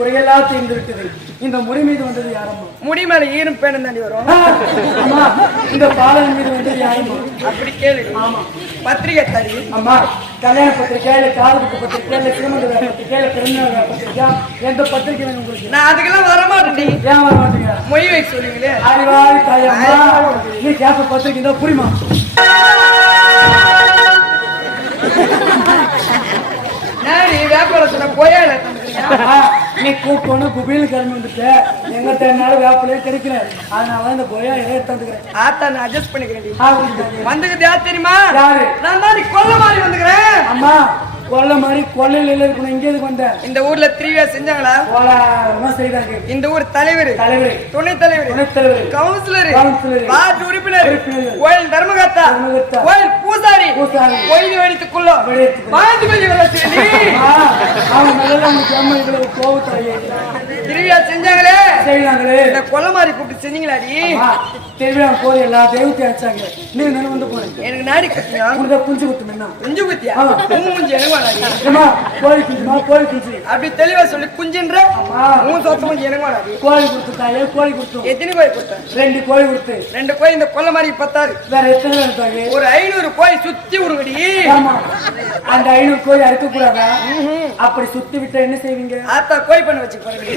குறையெல்லாம் தீர்ந்திருக்குது. இந்த முடி மீது வந்தது யாரம்மா? முடி மேல ஈரும் பேணும் தாண்டி வரும். அம்மா இந்த பாலன் மீது வந்தது யாரம்மா? அப்படி கேளு. ஆமா பத்திரிகை தடி. அம்மா கல்யாண பத்திரிக்கை இல்ல காதுக்கு பத்திரிக்கை இல்ல சிறுமந்த பத்திரிக்கை இல்ல பிறந்த பத்திரிக்கை எந்த பத்திரிக்கை வேணும் உங்களுக்கு? நான் அதுக்கெல்லாம் வர மாட்டேன். ஏன் வர மாட்டீங்க? மொழி வைக்க சொல்லுவீங்களே. அறிவாளி தாயம்மா நீ கேப்ப பத்திரிக்கை தான் புரியுமா? வேப்பல போயால நீ கூப்பிட்டு குபியில் கிளம்பி வந்துட்டு எங்க தேடினாலும் வேப்பிலே கிடைக்கல. அதனால இந்த கொய்யா எடுத்து வந்துக்கிறேன். ஆத்தா நான் அட்ஜஸ்ட் பண்ணிக்கிறேன். வந்துக்குது யார் தெரியுமா? யாரு? நான் தான் கொல்ல மாதிரி வந்துக்கிறேன். அம்மா கொல்ல மாதிரி கொள்ளையில இருக்கணும். இங்க எதுக்கு வந்த? இந்த ஊர்ல 3 இயர்ஸ் செஞ்சாங்களா? செய்தாங்க. இந்த ஊர் தலைவர், துணைத் தலைவர், கவுன்சிலர், வார்டு உறுப்பினர், கோயில் தர்மகர்த்தா, கோயில் பூசாரி, கோயில் வெடித்துக்குள்ள வாழ்ந்து திருவிழா செஞ்சாங்களே இந்த கொல்ல மாதிரி கூப்பிட்டு செஞ்சீங்களாடி? திருவிழா போது எல்லா தெய்வத்தையும் அடிச்சாங்க. நீ வந்து போறேன் எனக்கு நாடி கட்டியா குஞ்சு குத்து குஞ்சு குத்தியா மூஞ்சி எனக்கு கோழி குஞ்சுமா கோழி குஞ்சு அப்படி தெளிவா சொல்லி குஞ்சுன்ற மூணு சொத்து கொஞ்சம் எனக்கு வாடாது. கோழி கொடுத்துட்டாயே கோழி கொடுத்தோம். எத்தனை கோழி கொடுத்தேன்? 2 கோழி கொடுத்து 2 கோழி இந்த கொல்ல மாதிரி பத்தாது. வேற எத்தனை எடுத்தாங்க? ஒரு 500 கோழி சுத்தி விடுங்கடி. அந்த 500 கோழி அறுக்க கூடாதா? அப்படி சுத்தி விட்டா என்ன செய்வீங்க? ஆத்தா கோழி பண்ண வச்சு போறீங்க.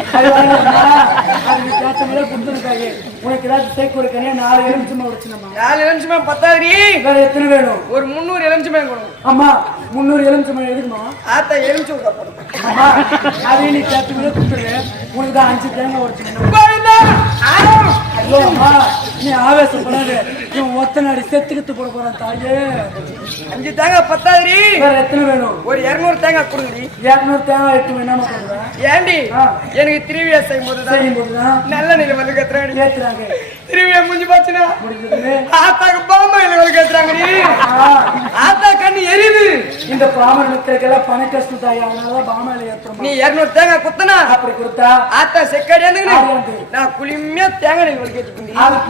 உனக்கு ஏதாவது சேர்க்க ஒரு கனியா 4 எலுமிச்சமா உடைச்சுமா? 4 எலுமிச்சமா பத்தாது. வேற எத்தனை வேணும்? ஒரு 300 எலுமிச்சமா கொடுங்க. அம்மா 300 எலுமிச்சமா எதுக்குமா? ஆத்தா எலுமிச்சு போடுங்க. அம்மா அதே நீ சேர்த்து கூட கொடுத்துரு. உனக்கு தான் 5 தேங்காய் உடைச்சு. ஐயோ அம்மா நீ ஆவேசப்படாது. இவன் ஒத்த நாடி செத்துக்கிட்டு போட போறான் தாயே. 5 தேங்காய் பத்தாது. வேற எத்தனை வேணும்? ஒரு 200 தேங்காய் கொடுங்கடி. 200 தேங்காய் எடுத்து என்னமா பண்ணுறேன்? ஏண்டி எனக்கு திருவிழா செய்யும்போதுதான் நல்ல நிலை வந்து கேட்கிறாங்க. திருவிழா முடிஞ்சு போச்சுன்னா ஆத்தாக்கு பாம்பையில வந்து கேட்கிறாங்க. ஆத்தா கண்ணு எரியுது. இந்த பாமர மக்களுக்கெல்லாம் பண கஷ்டம் தாய். அதனாலதான் பாமாயில ஏற்றுறோம். நீ 200 தேங்காய் குத்தனா அப்படி கொடுத்தா ஆத்தா செக்காடி நான் குளிமையா தேங்காய் நெல் வலிக்க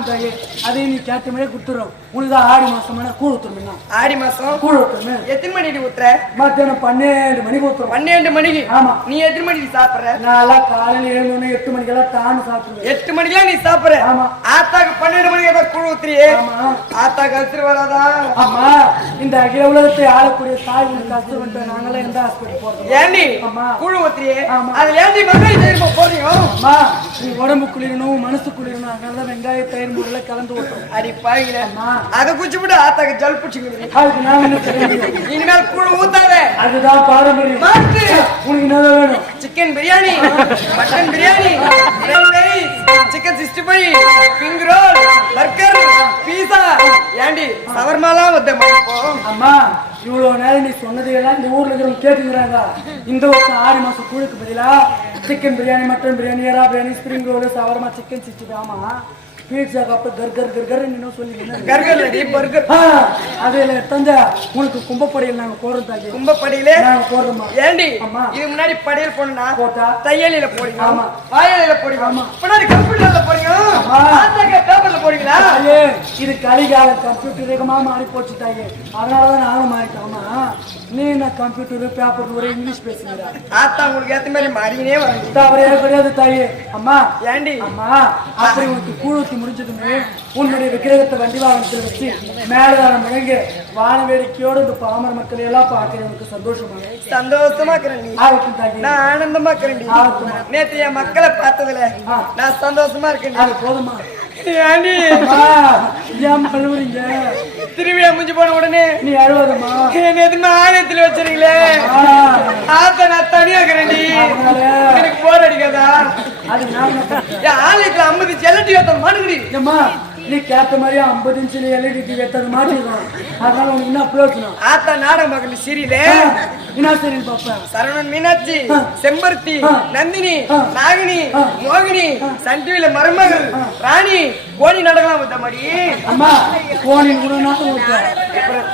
தாயே. அதையும் நீ கேட்ட மாதிரியே கொடுத்துரும். உனக்குதான் ஆடி மாசம் கூழ் ஊத்துருங்க. ஆடி மாசம் கூழ் ஊத்துருங்க. எத்தனை மணிக்கு ஊத்துற? மத்தியானம் 12 மணிக்கு ஊத்துறோம். 12 மணிக்கு? ஆமா. நீ எத்தனை மணிக்கு சாப்பிடுற? நான் காலையில 7 8 மணிக்கெல்லாம் தாண்டி சாப்பிடுவேன். 8 மணிக்கெல்லாம் நீ சாப்பிடுற? ஆமா. ஆத்தாக்கு 12 மணிக்கு ஏதாவது கூழ் ஊத்துறியே? ஆத்தாக்கு அழுத்து வராதா? ஆமா. இந்த அகில உலகத்தை ஆளக்கூடிய தாய் உனக்கு அழுத்து வந்து நாங்களாம் எந்த ஹாஸ்பிட்டல் போறோம்? ஏண்டி கூழ் ஊத்துறியே? அது ஏண்டி மகளிர் தெரியுமா போறீங்க? அம்மா நீ உடம்பு குளிரணும் மனசு குளிரணும். அதனால வெங்காய தயிர் முறையில கலந்து ஊத்துறோம். அடி பாருங்க அதை குச்சி விட்டு ஆத்தாக்கு ஜல் பிடிச்சிங்க. அதுக்கு நான் என்ன தெரியும்? இனிமேல் கூழ் ஊத்தாத. அதுதான் பாரம்பரியம். உனக்கு என்ன வேணும்? Chicken biryani, mutton biryani, chicken 65, பிங் ரோல், பர்கர், பீஸா. ஏண்டி சவர்மாலாம் வந்த அம்மா இவ்வளவு நேரம் நீ சொன்னதையெல்லாம் இந்த ஊர்ல இருக்கிறவங்க கேட்டுக்கிறாங்க. இந்த வருஷம் 6 மாசம் கூழுக்கு பதிலா சிக்கன் பிரியாணி, மட்டன் பிரியாணி, எறா biryani, spring roll, shawarma, chicken 60. ஆமா பீட்சா கப்ப கர்கர் இன்னும் சொல்லி பர்கர் அதுல தந்தா உனக்கு கும்பப்படையில் நாங்க போடுறோம் தாங்க. கும்பப்படையில நாங்க போடுறோமா? ஏண்டி இது முன்னாடி படையல் போனா போட்டா தையலில போடுங்க. ஆமா. வாயலில போடுங்க. ஆமா. முன்னாடி கம்ப்யூட்டர்ல போடுங்க. ஆத்தாக்க பேப்பர்ல போடுங்களா? இது கலிகால கம்ப்யூட்டர் வேகமா மாறி போச்சு தாயே. அதனாலதான் நானும் மாறிட்டோமா. நீ என்ன கம்ப்யூட்டர் பேப்பர் ஒரு இங்கிலீஷ் பேசுகிறா? ஆத்தா உங்களுக்கு ஏத்த மாதிரி மாறினே வரணும். அவரே கிடையாது தாயே. அம்மா ஏண்டி அம்மா அப்படி உனக்கு கூழூத்தி முடிஞ்சதுமே உன்னுடைய விக்கிரகத்தை வண்டி வாகனத்தில் வச்சு மேலதான முழங்க வான வேடிக்கையோடு இந்த பாமர மக்களை எல்லாம் பார்க்கிறேன். உனக்கு சந்தோஷமா இருக்கிறேன். நான் ஆனந்தமா இருக்கிறேன். நேற்று என் மக்களை பார்த்ததுல நான் சந்தோஷமா இருக்கேன். அது போதுமா? திருவிழா முடிஞ்சு போன உடனே நீ அழுவதமா? எதுவுமே ஆலயத்துல வச்சிருக்கீங்களே ஆத்த நான் தனியா இருக்கிறேன். எனக்கு போர் அடிக்காதா? ஆலயத்துல 50 செல்லட்டி வைத்த மாட்டுக்குடி. நீ கேட்ட மாதிரி 50 இன்ச்சில் எல்இடி டிவி எத்தனை மாட்டிருக்கோம். அதனால உனக்கு என்ன பிரயோஜனம்? ஆத்தா நாடக மகள் சீரியல என்ன சீரியல் பாப்பேன்? சரவணன், மீனாட்சி, செம்பருத்தி, நந்தினி, நாகினி, மோகினி, சன் டிவில மருமகள், ராணி, கோணி நாடகம் வந்த மாதிரி. அம்மா கோணி கூட நாடகம் வச்சா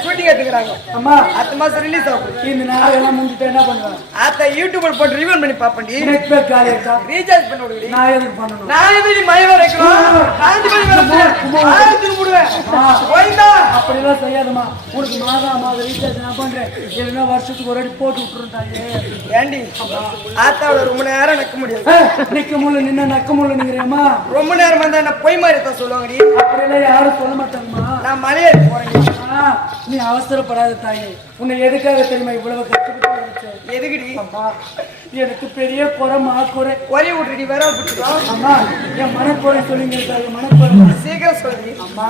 ஷூட்டிங் எடுத்துக்கிறாங்க. அம்மா அடுத்த மாசம் ரிலீஸ் ஆகும். இந்த நாடகம் எல்லாம் முடிஞ்சிட்டு என்ன பண்ணுவேன்? ஆத்தா யூடியூப்ல போட்டு ரிவ்யூ பண்ணி பாப்பண்டி. நெட் பேக் காலி இருக்கா? ரீசார்ஜ் பண்ணி விடுடி. நான் எதுக்கு பண்ணணும்? நான் எதுக்கு மயவ வைக்கணும்? காந்தி மயவ ஆயிரத்து மூடுவேன். அப்படிலாம் செய்யாதம்மா. உனக்கு மாதம் ரீசார்ஜ் நான் பண்றேன். இல்லைன்னா வருஷத்துக்கு ஒரு அடி போட்டு விட்டுருந்தாங்க. ஏண்டி ஆத்தாவோட ரொம்ப நேரம் நிக்க முடியாது. நிக்க முடியல நின்ன நக்க முடியலங்கிறேம்மா. ரொம்ப நேரம் வந்தா என்ன பொய் மாதிரி தான் சொல்லுவாங்கடி. அப்படியெல்லாம் யாரும் சொல்ல மாட்டாங்கம்மா. நான் மலையேறி போறேன். நீ அவசரப்படாத தாயே. உன்னை எதுக்காக தெரியுமா இவ்வளவு கஷ்டப்பட்டு வச்சேன்? எதுக்குடி? அம்மா எனக்கு பெரிய குறைமா குறை ஒரே விட்டுடி வேற விட்டுருக்கோம். அம்மா என் மனக்குறை சொல்லிங்க மனக்குறை சீக்கிரம் சொல்லி. அம்மா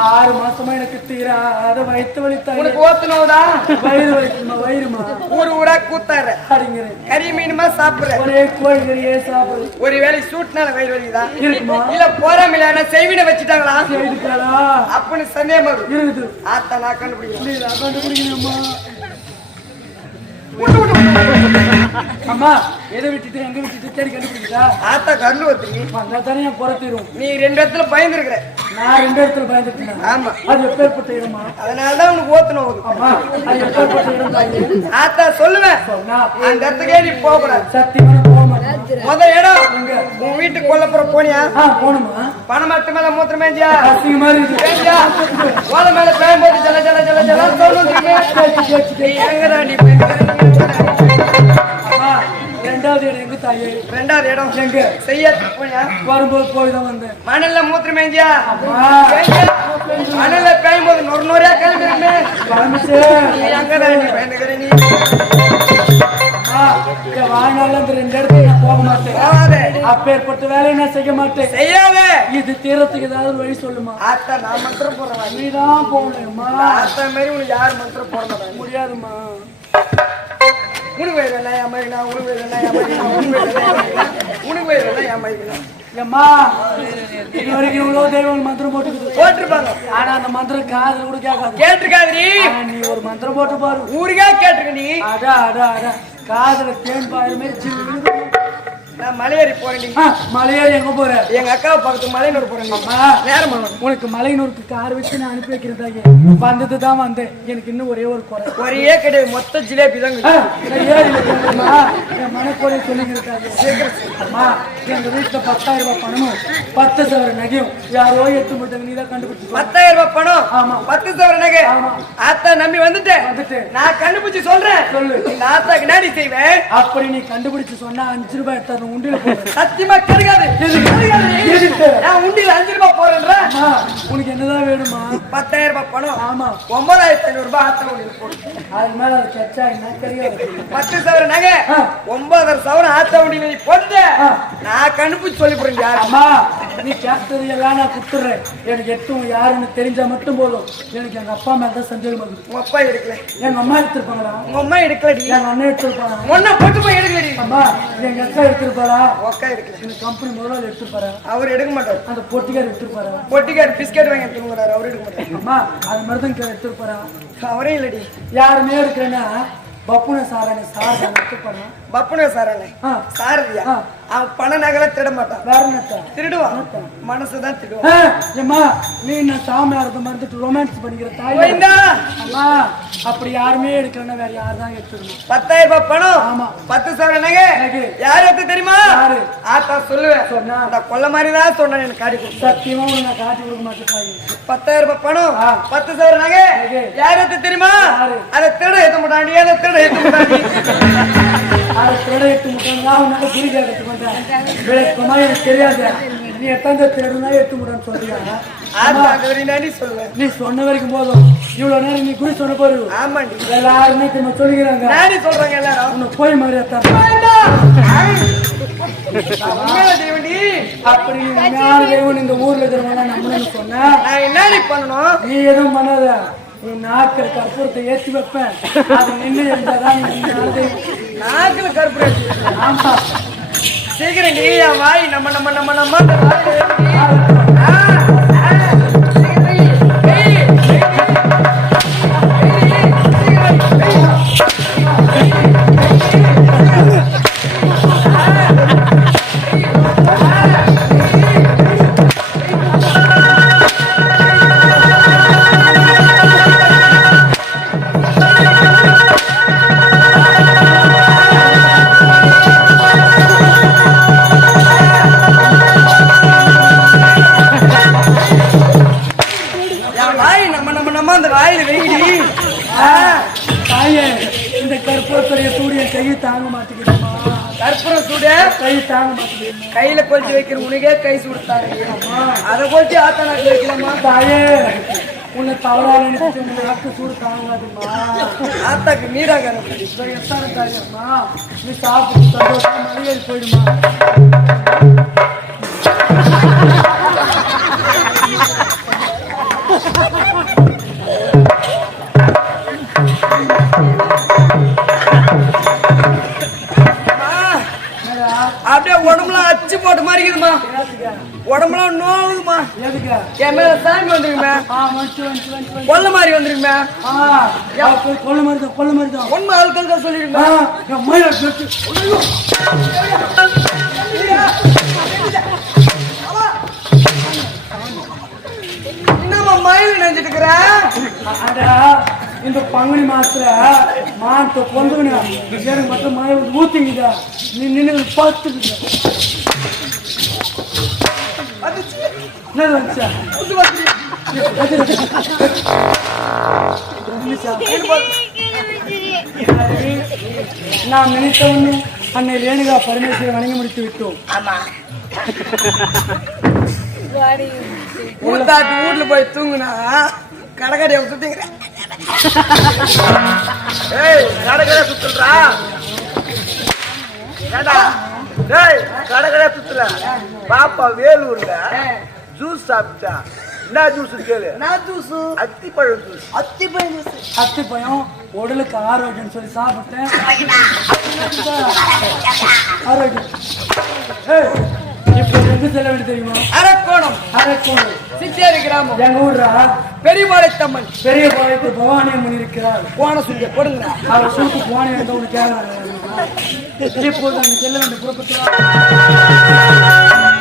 6 மாசமா எனக்கு தீராத வயிற்று வலித்தாங்க. உனக்கு ஓத்துனோதா? வயிறு வலிக்குமா வயிறுமா? ஊரு ஊரா கூத்தாரு அப்படிங்கிறேன். கறி மீனுமா சாப்பிடுற? ஒரே கோழி கறியே சாப்பிடுறது. ஒரு வேலை சூட்னால வயிறு வலிதான் இருக்குமா? இல்ல போறாமல செய்வின வச்சுட்டாங்களா? செய்துட்டாளா அப்படின்னு சந்தேகம் இருக்குது. ஆத்தா நான் கண்டுபிடிக்கிறேன். கண்டுபிடிக்கணும்மா. அம்மா எதை விட்டுட்டு எங்க விட்டுட்டு தேடி கண்டுபிடிச்சா? ஆத்தா கண்ணு ஒத்துறீங்க வந்தா தானே என் புறத்திரும். நீ 2 இடத்துல பயந்துருக்கிற. நான் 2 இடத்துல பயந்துட்டேன். ஆமா. அது எப்பேற்பட்ட இடமா? அதனாலதான் உனக்கு ஓத்துன போகுது. அம்மா அது எப்பேற்பட்ட இடம் தாயே? ஆத்தா சொல்லுவேன். சொன்னா அந்த இடத்துக்கே நீ போக கூடாது. சத்தியமா போக மாட்டேன். முத இடம் உன் வீட்டுக்கு கொல்லப்புற போனியா? போணுமா? பணம் மட்டு மேல மூத்திரம் மேஞ்சியா? அசிங்கமா இருக்குது. ஓலை மேல பேயும் போது ஜல ஜல ஜல ஜல சொல்லுங்க. எங்கடா நீ ரெண்டாவது இடம் எங்க தாயே? 2வது இடம் எங்க? செய்யறதுக்கு போனியா? வரும்போது போய் தான் வந்தேன். மணல்ல மூத்திரம் மேஞ்சியா? மணல்ல மணல்ல பேயும் போது நொறுநொறையா கிளம்புறமே. எங்கடா நீ பயந்துக்கிற நீ? வாழ்நாள் அந்த 2 இடத்துக்கு நான் போக மாட்டேன். போகாதே. அப்பேற்பட்ட வேலையை நான் செய்ய மாட்டேன். செய்யாதே. இது தீரத்துக்கு ஏதாவது வழி சொல்லுமா? ஆத்தா நான் மந்திரம் போடுறேன். நீதான் போகணுமா? ஆத்தா மாதிரி உனக்கு யார் மந்திரம் போட மாட்டாங்க. முடியாதுமா. உனக்கு வயிறுனா என் மாதிரி நான் உனக்கு வயிறுனா என் மாதிரி நான் உனக்கு வயிறுனா என் மாதிரி நான் ஏம்மா இது வரைக்கும் இவ்வளவு தெய்வம் மந்திரம் போட்டிருப்பாங்க. ஆனா அந்த மந்திரம் காதுல கூட கேட்காது. கேட்டிருக்காது. நீ ஒரு மந்திரம் போட்டு பாரு. ஊருக்கா கேட்டிருக்க நீ. அடா அடா அடா காதுல தேன் பாயுமே சின்ன. நான் மலையேறி போறேன். மலையேறி எங்க போற? எங்க அக்காவை பக்கத்து மலையனூர் போறேன். நேரம் உனக்கு மலையனூருக்கு கார் வச்சு நான் அனுப்பி வைக்கிறதாங்க. வந்ததுதான் வந்தேன். எனக்கு இன்னும் ஒரே ஒரு குறை. ஒரே கிடையாது. மொத்த ஜிலேபி தான் என் மனக்குறையை சொல்லிக்கிறதாங்க. அம்மா எங்க வீட்டுல 10,000 ரூபாய் பணமும் 10,000 நகையும் யாரோ எடுத்து போட்டாங்க. நீ தான் கண்டுபிடிச்சு. 10,000 ரூபாய் பணம். ஆமா. 10,000 நகை. ஆத்தா நம்பி வந்துட்டேன். நான் கண்டுபிடிச்சு சொல்றேன். சொல்லு. இந்த ஆத்தாக்கு நாடி செய்வேன். அப்படி நீ கண்டுபிடிச்சு சொன்னா 5 ரூபாய் எடுத்தாரு உண்டியில போடுறேன். சத்தியமா கிடைக்காது. நான் உண்டியில 5 ரூபாய் போறேன். உனக்கு என்னதான் வேணுமா? 10,000 ரூபாய் பணம். ஆமா. 9,500 ரூபாய் ஆத்தா உண்டியில போடு. அது மேல அது கச்சா என்ன தெரியாது. 10,000 நகை 9,000 ஆத்தா உண்டியில நீ போட்டு நான் கண்டுபிடிச்சு சொல்லி போறேன். யாரு? அம்மா நீ கேட்டது எல்லாம் நான் குடுத்துறேன். எனக்கு எட்டும் யாருன்னு தெரிஞ்சா மட்டும் போதும். எனக்கு எங்க அப்பா மேல தான் சந்தேகம் வருது. உங்க அப்பா எடுக்கல. எங்க அம்மா எடுத்துருப்பாங்களா? உங்க அம்மா எடுக்கலடி. எங்க அண்ணன் எடுத்துருப்பாங்க. ஒன்ன போட்டு போய் எடுக்கலடி. அம்மா எங்க அக்கா எடுத்துருப்பாரா? அக்கா எடுக்கல. இந்த கம்பெனி முதல்ல எடுத்துருப்பாரா? அவர் எடுக்க மாட்டார். அந்த பொட்டிக்கார் எடுத்துருப்பாரா? பொட்டிக்கார் பிஸ்கட் வாங்கி தூங்குறாரு. அவர் எடுக்க மாட்டார். அம்மா அது மருதங்க எடுத்துருப்பாரா? அவரே இல்லடி. யாருமே எடுக்கிறேன்னா பப்புன சாரானே சார் எடுத்துப்பானா? பப்புன சாரானே சாரதியா? அவன் பண நகலை திருட மாட்டான். வேற என்னத்த திருடுவான்? மனசுதான் திருடுவான். ஏம்மா நீ நான் சாமியாரத்தை மறந்துட்டு ரொமான்ஸ் பண்ணிக்கிற தாய். அம்மா அப்படி யாருமே எடுக்கலன்னா வேற யாரு தான் எடுத்துக்கணும்? 10,000 ரூபாய் பணம். ஆமா. 10,000 நகை. யாரு எடுத்து தெரியுமா? யாரு? ஆத்தா சொல்லுவேன். சொன்னா அந்த கொல்ல மாதிரி தான் சொன்னேன். எனக்கு காட்டி கொடுத்து சத்தியமா நான் காட்டி கொடுக்க மாட்டேன் தாய். 10,000 ரூபாய் பணம் 10,000 நகை. யாரு எடுத்து தெரியுமா? அதை திருட ஏத்த மாட்டாண்டி. அதை திருட ஏத்த மாட்டாண்டி. அதை திருட ஏற்ற மாட்டாங்க. அவனால புரி கேட்கறது மாட்டேன். விளக்கமா எனக்கு தெரியாது. நீ எத்தனை திருடுனா ஏற்ற மாட்டான்னு சொல்றியா? நீ சொன்ன வரைக்கும் போதும். இவ்வளவு நேரம் நீ குறி சொன்ன போது எல்லாருமே சொல்லிக்கிறாங்க. சொல்றாங்க எல்லாரும் உன்னை போய் மாதிரி அப்படி தேவன் இந்த ஊர்ல இருக்கிறவங்க நம்மளுன்னு சொன்ன என்ன பண்ணணும்? நீ எதுவும் பண்ணாத. உன் நாக்கிற கற்பூரத்தை ஏற்றி வைப்பேன். அது நின்று இருந்தாதான் நாக்குல கற்பூரம். ஆமா சீக்கிரம் நீ வாய் நம்ம நம்ம நம்ம நம்ம அம்மா அந்த வாயில வெயிடி தாயே இந்த கற்பூரத்துடைய சூரியன் கையை தாங்க மாட்டேங்குதுமா. கற்பூரம் சூட கை தாங்க மாட்டேங்குது. கையில கொளுத்தி வைக்கிற உனக்கே கை சுடுத்தாரு அதை கொளுத்தி ஆத்தா நாட்டில் வைக்கலாமா? தாயே உன்னை தவறான நினைச்சு உன்னை நாக்கு சூடு தாங்காதுமா. ஆத்தாக்கு நீராக எத்தான தாயம்மா நீ சாப்பிட்டு சந்தோஷமா மலையேறி போயிடுமா. அப்படியே உடம்புலாம் அச்சு போட்ட மாதிரி இருக்குதுமா. உடம்புலாம் நோவுதுமா. என் மேல சாமி வந்துருக்குமே. கொல்ல மாதிரி வந்துருக்குமே. கொல்ல மாதிரி தான் ஒண்ணு ஆட்கள் தான் சொல்லிருக்கா. என்னம்மா மயில் நினைச்சிட்டு இருக்கிற? இந்த பங்குனி மாசத்துல மாட்டை கொண்டுன்னு எனக்கு மட்டும் மழை வந்து ஊத்திங்குதா. நீ நின்று பார்த்துக்கிட்ட என்ன வந்துச்சா? நான் நினைத்தவன்னு அன்னை ரேணுகா பரமேஸ்வரன் வணங்கி முடித்து விட்டோம். ஆமா ஊத்தாட்டு வீட்டுல போய் தூங்குனா கடற்கரையை சுத்திக்கிறேன். கடற்கரை சுத்துறா கடற்கரை சுத்துற பாப்பா வேலூர்ல ஜூஸ் சாப்பிட்டா. என்ன ஜூஸ் கேளு? அத்திப்பழம் ஜூஸ். அத்திப்பழம் உடலுக்கு ஆரோக்கியம் சொல்லி சாப்பிட்டேன். ஆரோக்கியம் இப்ப எங்க செல்ல வேண்டிய தெரியுமா? அரக்கோணம். சிச்சேரி கிராமம். எங்க ஊர்ரா பெரியபாளையத்தம்மன். பெரியபாளையத்து பவானி அம்மன் இருக்கிறார். போன சொல்லி கொடுங்க. அவர் சூட்டு போனே எங்க ஒண்ணு கேட்கறாங்க. இப்போது அங்க செல்ல வேண்டிய புறப்பட்டு